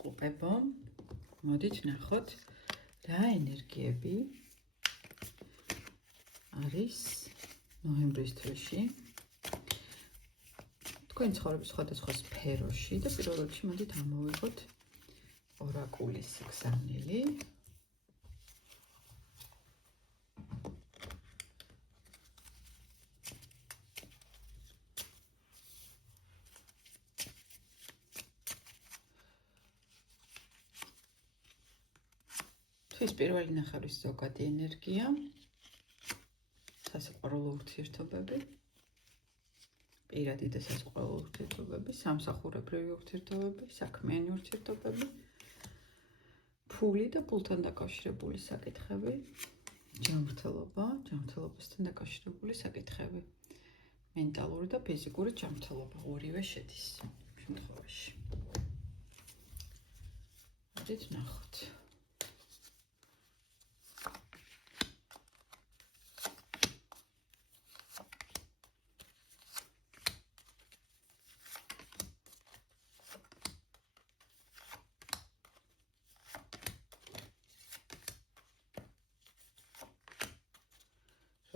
წყუბებო, მოდით ნახოთ რა ენერგიები არის ნოემბრის თვეში თქვენი ცხოვრების სხვადასხვა სფეროში და პირველ რიგში მოდით ამოვიღოთ ორაკულის გზავნილი. თვის პირველი ნახევრის ზოგადი ენერგია, სასიყვარულო ურთიერთობები, პირადი და სასიყვარულო ურთიერთობები, სამსახურებრივი ურთიერთობები, საქმიანი ურთიერთობები, ფული და პულთან დაკავშირებული საკითხები, ჯანმრთელობასთან დაკავშირებული საკითხები, მენტალური და ფიზიკური ჯანმრთელობა, ორივე შედის შემთხვევაში. მოდით ნახოთ.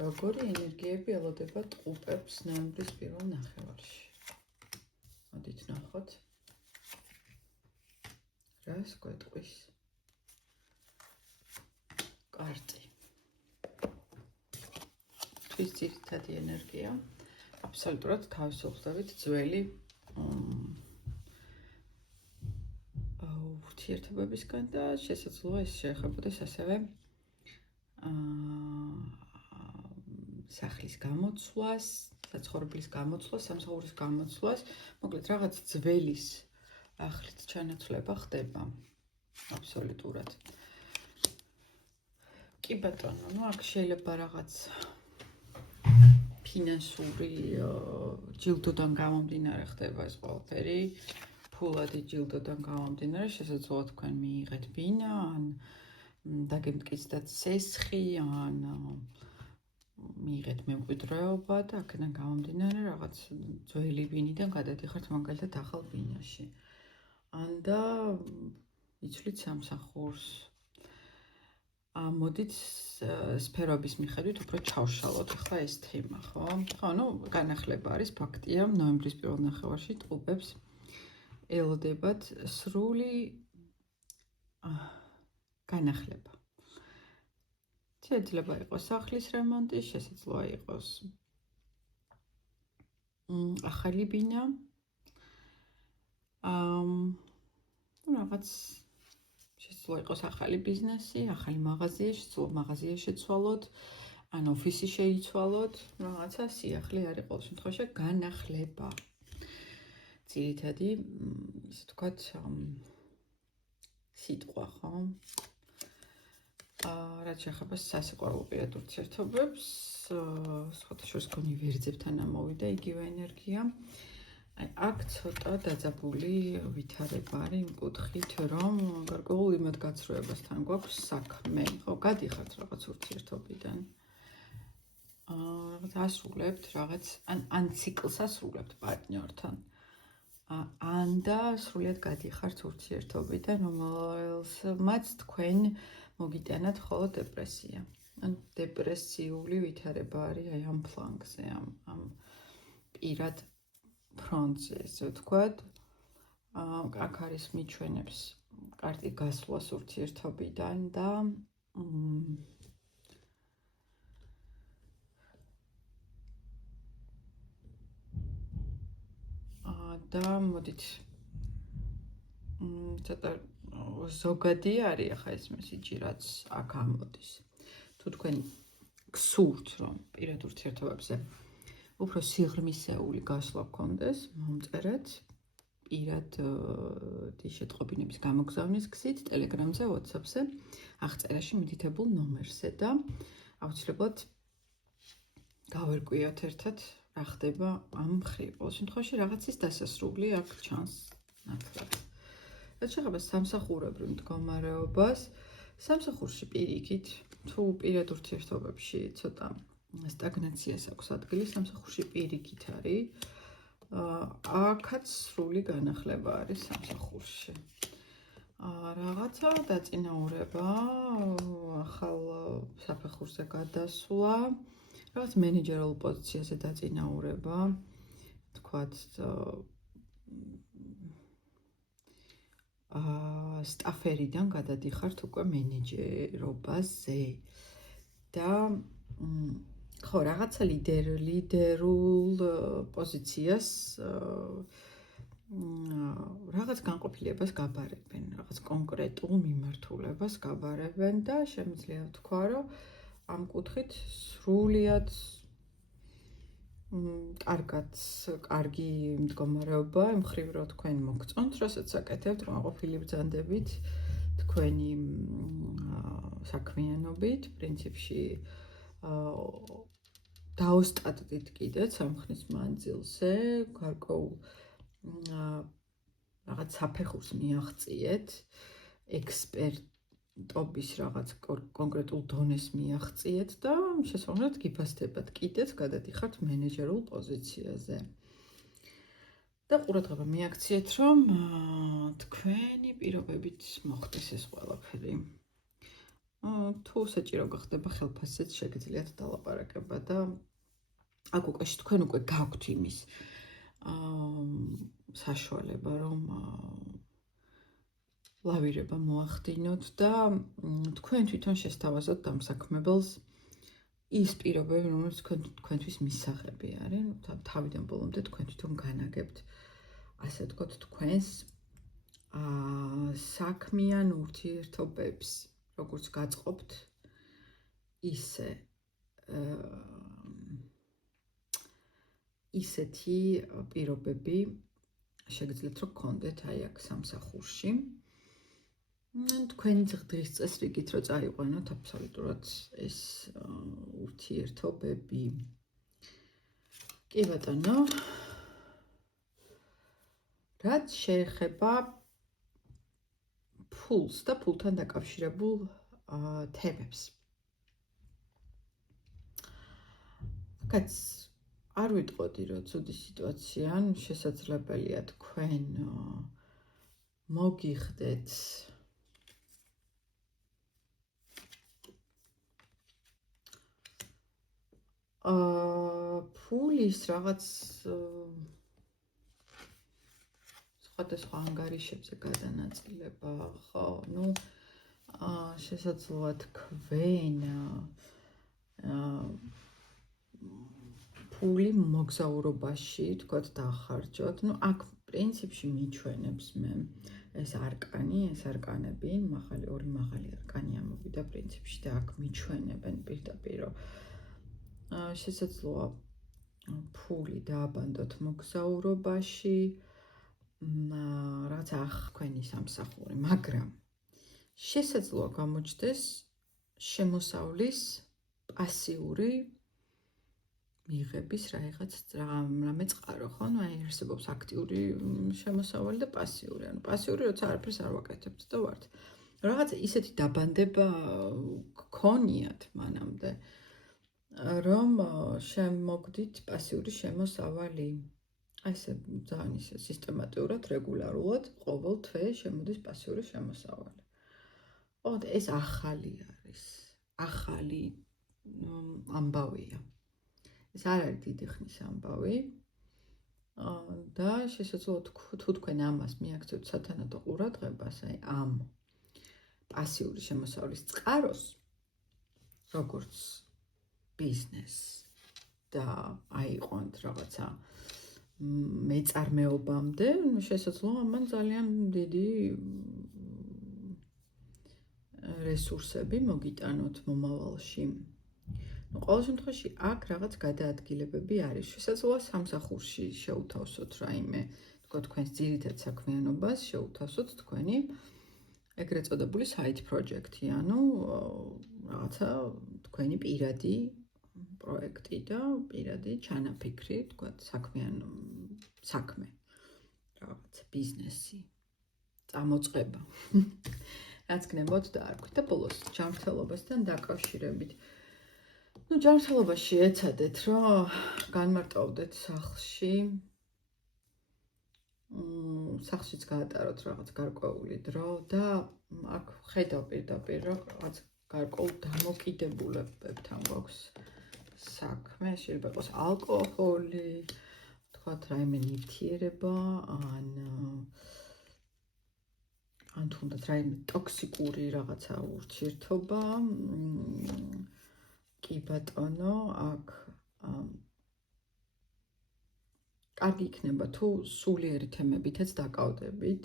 როგორი ენერგიები ელოდება ტყუპებს ნოემბრის პირველ ნახევარში? მოდით ნახოთ. რას გვეტყვის კარტი? თვის ძირითადი ენერგია აბსოლუტურად თავისუფლებით ძველი ურთიერთობებისგან და შესაძლოა ეს შეეხებოდეს ასევე სახლის გამოცვლას, საცხოვრებლის გამოცვლას, სამსახურის გამოცვლას, მოკლედ რაღაც ძველის ახლით ჩანაცვლება ხდება აბსოლუტურად. კი ბატონო, აქ შეიძლება რაღაც ფინანსური ჯილდოდან გამომდინარე ხდება ეს ყველაფერი, ფულადი ჯილდოდან გამომდინარე, შესაძლოა თქვენ მიიღეთ ბინა, ან დაგემტკიცდათ სესხი, ან მიიღეთ მემკვიდრეობა და აქედან გამომდინარე რაღაც ძველი ბინიდან გადადიხართ მაგალითად ახალ ბინაში. ან და იცვლით სამსახურს. მოდით სფეროების მიხედვით უფრო ჩავშალოთ ახლა ეს თემა, ხო? ანუ განახლება არის, ფაქტია, ნოემბრის პირველ ნახევარში ტყუპებს ელოდებათ სრული განახლება. შეიძლება იყოს სახლის რემონტი, შესაძლოა იყოს ახალი ბინა, რაღაც შესაძლოა იყოს ახალი ბიზნესი, ახალი მაღაზია, შესაძლოა მაღაზია შეცვალოთ, ან ოფისი შეიცვალოთ, რაღაცა სიახლე არის ყოველ შემთხვევაში განახლება. ძირითადი, ისე ვთქვათ, სიტყვა, ხო? რაც შეეხება სასიყვარულო პირად ურთიერთობებს, სხვათა შორის გონი ვერძებთან ამოვიდა იგივე ენერგია. აქ ცოტა დაძაბული ვითარება არის იმ კუთხით, რომ გარკვეულ იმად გაცრუებასთან გვაქვს საქმე, ხო, გადიხართ რაღაც ურთიერთობიდან. რაღაც ასრულებთ რაღაც, ან ციკლს ასრულებთ პარტნიორთან. ან და სრულად გადიხართ ურთიერთობიდან, რომელმაც თქვენ მოგიტანათ ხოლო დეპრესია. ან დეპრესიული ვითარება არის აი ამ ფლანგზე, ამ პირად ფრონტზე, ესე ვთქვათ. აქ არის მიჩვენებს კარტი გასვლას ურთიერთობიდან და მოდით ცოტა ზოგადი არის ახლა ეს მესიჯი, რაც აქ ამოდის. თუ თქვენ გსურთ, რომ პირად ურთიერთობებზე უფრო სიღრმისეული გასვლა გქონდეს, მომწერეთ პირად შეტყობინების გამოგზავნის გზით, ტელეგრამზე, WhatsApp-ზე, აღწერაში მითითებულ ნომერზე და აუცილებლად გავერკვიოთ ერთად, რა ხდება ამ მხრივ. ყოველ შემთხვევაში რაღაცის დასასრული აქ ჩანს ნათლად. რაც შეეხება სამსახურებრივ მდგომარეობას, სამსახურში პირიქით, თუ პირად ურთიერთობებში ცოტა სტაგნაციას აქვს ადგილი, სამსახურში პირიქით არის, აქაც სრული განახლება არის სამსახურში. რაღაცა დაწინაურება, ახალ საფეხურზე გადასვლა, რაღაც მენეჯერულ პოზიციაზე დაწინაურება, თქვათ სტაფერიდან გადადიხართ უკვე მენეჯერობაზე და ხო, რაღაცა ლიდერულ პოზიციას რაღაც განყოფილებას გაბარებენ, რაღაც კონკრეტულ მიმართულებას გაბარებენ და შემიძლია ვთქვა, რომ ამ კუთხით სრულიად კარგი მდგომარეობა იმ მხრივ, რომ თქვენ მოგწონთ, რასაც აკეთებთ, კმაყოფილი ბრძანდებით, თქვენი საქმიანობით, პრინციპში დაოსტატდით კიდეც ამ ხნის მანძილზე, გარკვეულ რაღაც საფეხურს მიაღწიეთ, ექსპერტობის რაღაც კონკრეტულ დონეს მიაღწიეთ და შესაბამისად გიფასდებათ კიდეც გადადიხართ მენეჯერულ პოზიციაზე. და ყურადღება მიაქციეთ, რომ თქვენი პირობებით მოხდეს ეს ყველაფერი. თუ საჭირო გახდება ხელფასზეც შეგიძლიათ დალაპარაკება და აქ უკვე თქვენ უკვე გაქვთ იმის საშუალება, რომ ლავირება მოახდინოთ და თქვენ თვითონ შესთავაზოთ დამსაქმებელს ის პირობები, რომელიც თქვენთვის მისაღები არის, თავიდან ბოლომდე თქვენ თვითონ განაგებთ, ასე ვთქვათ, თქვენს საქმიან ურთიერთობებს, როგორც გაწყობთ, ისეთი პირობები შეგიძლიათ რომ გქონდეთ აი აქ სამსახურში. თქვენი დღის წესრიგით რომ წაიყვანოთ აბსოლუტურად ეს ურთიერთობები. კი ბატონო. რაც შეეხება ფულს და ფულთან დაკავშირებულ თემებს. აქაც არ ვიტყოდი, რომ ცუდი სიტუაცია, შესაძლებელია თქვენ მოგიხდეთ ფულის რაღაც სხვადასხვა ანგარიშებზე გადანაწილება, ხო, შესაძლოა თქვენ ფული მოგზაურობაში, თქვათ, დახარჯოთ. აქ პრინციპში მიჩვენებს მე ეს არკანები, ორი მაღალი არკანი ამოვიდა პრინციპში და აქ მიჩვენებენ პირდაპირ, რომ შესაძლოა ფული დააბანდოთ მოგზაურობაში, რაც თქვენი სამსახური, მაგრამ შესაძლოა გამოჩნდეს შემოსავლის პასიური მიღების რამე წყარო, ხო? აი არსებობს აქტიური შემოსავალი და პასიური. პასიური, როცა არაფერს არ ვაკეთებთ და ვართ. რაღაცა ისეთი დაბანდება გქონიათ მანამდე, რომ შემოგდით პასიური შემოსავალი. ესე ძალიან ისე სისტემატურად, რეგულარულად ყოველ თვე შემოდის პასიური შემოსავალი. ეს ახალი არის. ახალი ამბავია. ეს არ არის დიდი ხნის ამბავი და შესაძლოა თუ თქვენ ამას მიაქცევთ სათანადო ყურადღებას, აი ამ პასიური შემოსავლის წყაროს, როგორც ბიზნეს და აიყვანთ რაღაცა მეწარმეობამდე, შესაძლოა ამან ძალიან დიდი რესურსები მოგიტანოთ მომავალში. ყოველ შემთხვევაში აქ რაღაც გადაადგილებები არის. შესაძლოა სამსახურში შეუთავსოთ რაიმე, თქვენს ძირითად საქმიანობას შეუთავსოთ თქვენი ეგრეთ წოდებული side project-ი, რაღაცა თქვენი პირადი პროექტი და პირადი ჩანაფიქრი, საქმე, რაღაც ბიზნესი, წამოწყება. რაც გნებოთ და არ გვქონდა ბოლოს ჯანმრთელობასთან დაკავშირებით. ჯანმრთელობაში ეცადეთ, რომ განმარტოვდეთ სახლში სახლშიც გაატაროთ რაღაც გარკვეული დრო და აქ ხედავ პირდაპირ რომ რაღაც გარკვეულ დამოკიდებულებებთან გვაქვს საქმე, შეიძლება იყოს ალკოჰოლი, თქვათ რაიმე ნივთიერება, ან თუნდაც რაიმე ტოქსიკური რაღაცა ურთიერთობა. კი ბატონო, აქ კარგი იქნება თუ სულიერი თემებითაც დაკავდებით.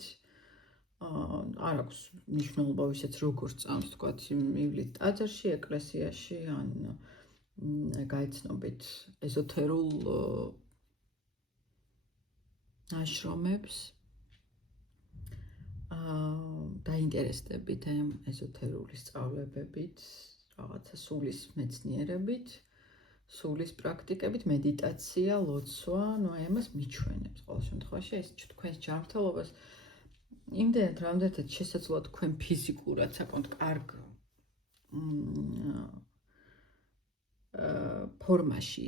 არ აქვს მნიშვნელობა ვისაც როგორ წამს, თქვათ, მივლით ტაძარში, ეკლესიაში, ან გაიცნობით ეზოთერულ ნაშრომებს. დაინტერესდებით ეზოთერული სწავლებებით, რაღაცა სულის მეცნიერებით, სულის პრაქტიკებით, მედიტაცია, ლოცვა, ნუ აი ამას მიჩვენებს ყოველ შემთხვევაში ეს თქვენს ჯანმრთელობას იმდენად რამდენადაც შესაძლოა თქვენ ფიზიკურად საკმაოდ კარგ ფორმაში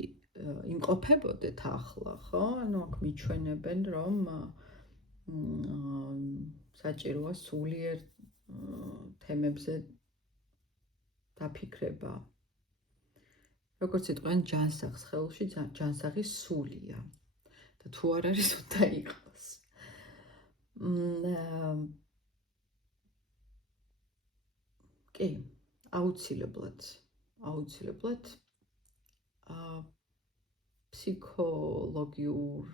იმყოფებოდეთ ახლა, ხო? ანუ აქ მიჩვენებენ, რომ საჭიროა სულიერ თემებზე დაფიქრება. როგორც იტყვიან, ჯანსაღს ხელში ჯანსაღი სულია და თუ არ არის, უნდა იყოს. კი, აუცილებლად ფსიქოლოგიურ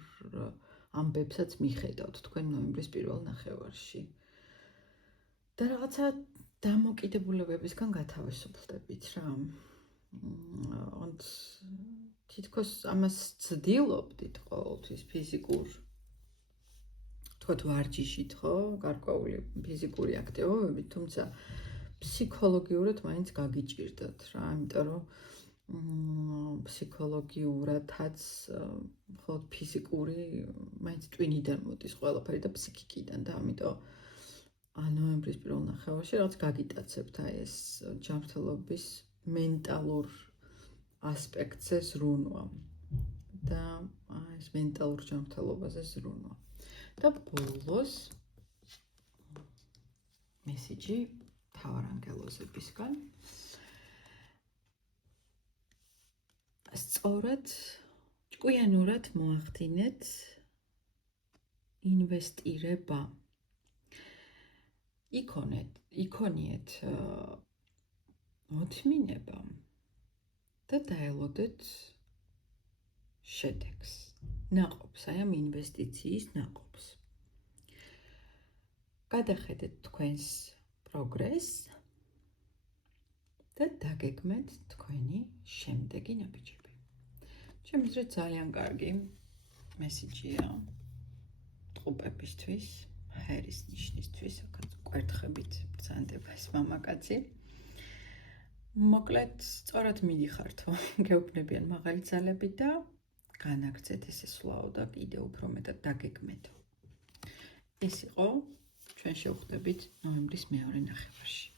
ამბებსაც მიხედავთ თქვენ ნოემბრის პირველ ნახევარში. და რაღაცა დამოკიდებულებებისგან გათავისუფლდებით რა. თითქოს ამას ცდილობდით ყოველთვის ფიზიკურ, თქვათ ვარჯიშით, ხო? გარკვეული ფიზიკური აქტივობებით, თუმცა ფსიქოლოგიურად მაინც გაგიჭირდათ რა, იმიტომ რომ ფსიქოლოგიურადაც მხოლოდ ფიზიკური მაინც ტვინიდან მოდის ყველაფერი და ფსიქიკიდან და ამიტომ ნოემბრის პირველ ნახევარში რაღაც გაგიტაცებთ აი ეს ჯანმრთელობის მენტალურ ასპექტზე ზრუნვა და ეს მენტალურ ჯანმრთელობაზე ზრუნვა. და ბოლოს მესიჯი მთავარანგელოზებისგან. სწორად, ჭკვიანურად მოახდინეთ ინვესტირება. იქონიეთ მოთმინება და დაელოდეთ შედეგს. ნაყოფს, აი ამ ინვესტიციის ნაყოფს. გადახედეთ თქვენს პროგრესს და დაგეგმეთ თქვენი შემდეგი ნაბიჯები. ჩემი აზრით ძალიან კარგი მესიჯია ტყუპებისთვის, ჰერის ნიშნისთვის, აქაც კვერთხებით ბრძანდება ეს მამაკაცი. მოკლედ, სწორად მიდიხართო, გეუბნებიან მაღალი ძალები და განაგრძეთ ესე სვლაო და კიდევ უფრო მეტად დაგეგმეთო. ეს იყო ჩვენ შევხვდებით ნოემბრის მეორე ნახევარში.